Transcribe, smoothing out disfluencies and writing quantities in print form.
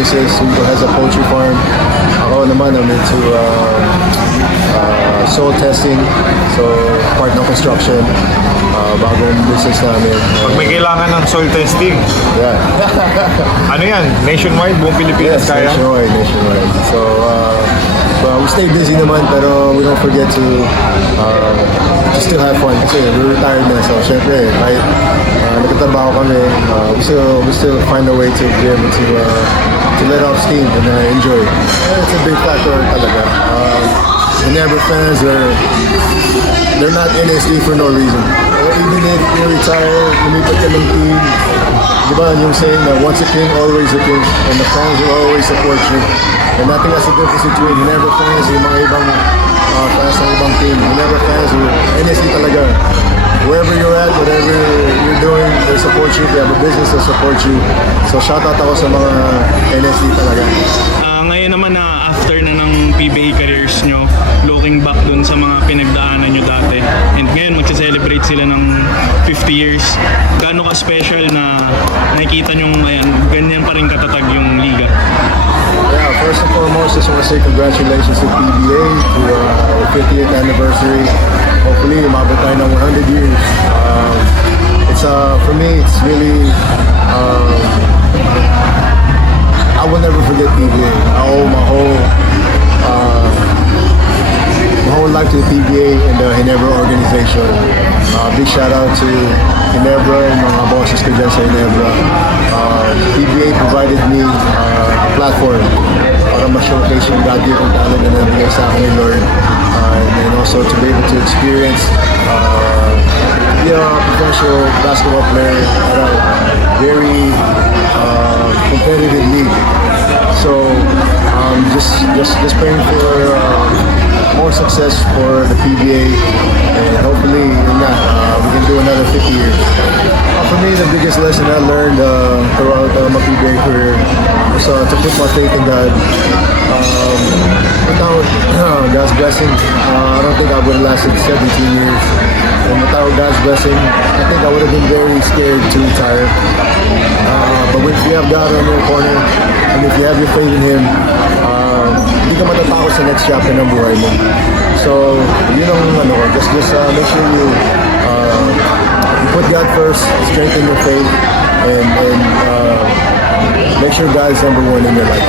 businesses, who has a poultry farm. Ako naman, I'm into soil testing, so part ng construction, bagong business namin. Pag may kailangan ng soil testing, Yeah. ano yan? Nationwide, buong Pilipinas Yes, kaya? nationwide. So, we stay busy naman, pero we don't forget to still have fun. Kasi we're retired na, so syempre, kahit nagtatrabaho kami, we still find a way to be able to let off steam and enjoy. It's a big factor talaga. Ginebra fans they're not NSD for no reason. Even if you retire, lumipat ka ng team, di ba yung saying na once a king, always a king, and the fans will always support you. And I think that's the difference between Ginebra fans and yung mga ibang fans ng ibang team. Ginebra fans, NSD talaga. Wherever you're at, whatever you're doing, they support you. They have a business that support you. So shout out ako sa mga NSD talaga. Ngayon naman na after na ng PBA careers nyo, looking back dun sa mga pinagdaanan nyo dati, and ngayon magsa-celebrate sila ng 50 years, gaano ka special na nakikita nyo ngayon, ganyan pa rin katatag yung liga? Yeah, first and foremost, just want to say congratulations to PBA to our 50th anniversary. Hopefully, umabot tayo ng 100 years. It's for me, it's really I will never forget PBA. I owe my whole life to the PBA and the Ginebra organization. Big shout out to Ginebra and mga bosses ko dyan sa Ginebra. PBA provided me a platform para ma-showcase yung God-given talent na nabigay sa akin ni Lord. And also to be able to experience be a professional basketball player at a very competitive league. So just praying for more success for the PBA, and hopefully we can do another 50 years. For me, the biggest lesson I learned throughout my PBA career was to put my faith in God. Without God's blessing, I don't think I would have lasted 17 years. And without God's blessing, I think I would have been very scared to retire. But if you have God on your corner, and if you have your faith in Him, hindi ka matatakot sa next chapter ng buhay mo. So, yun ang just make sure you put God first, strengthen your faith, and make sure God is number one in your life.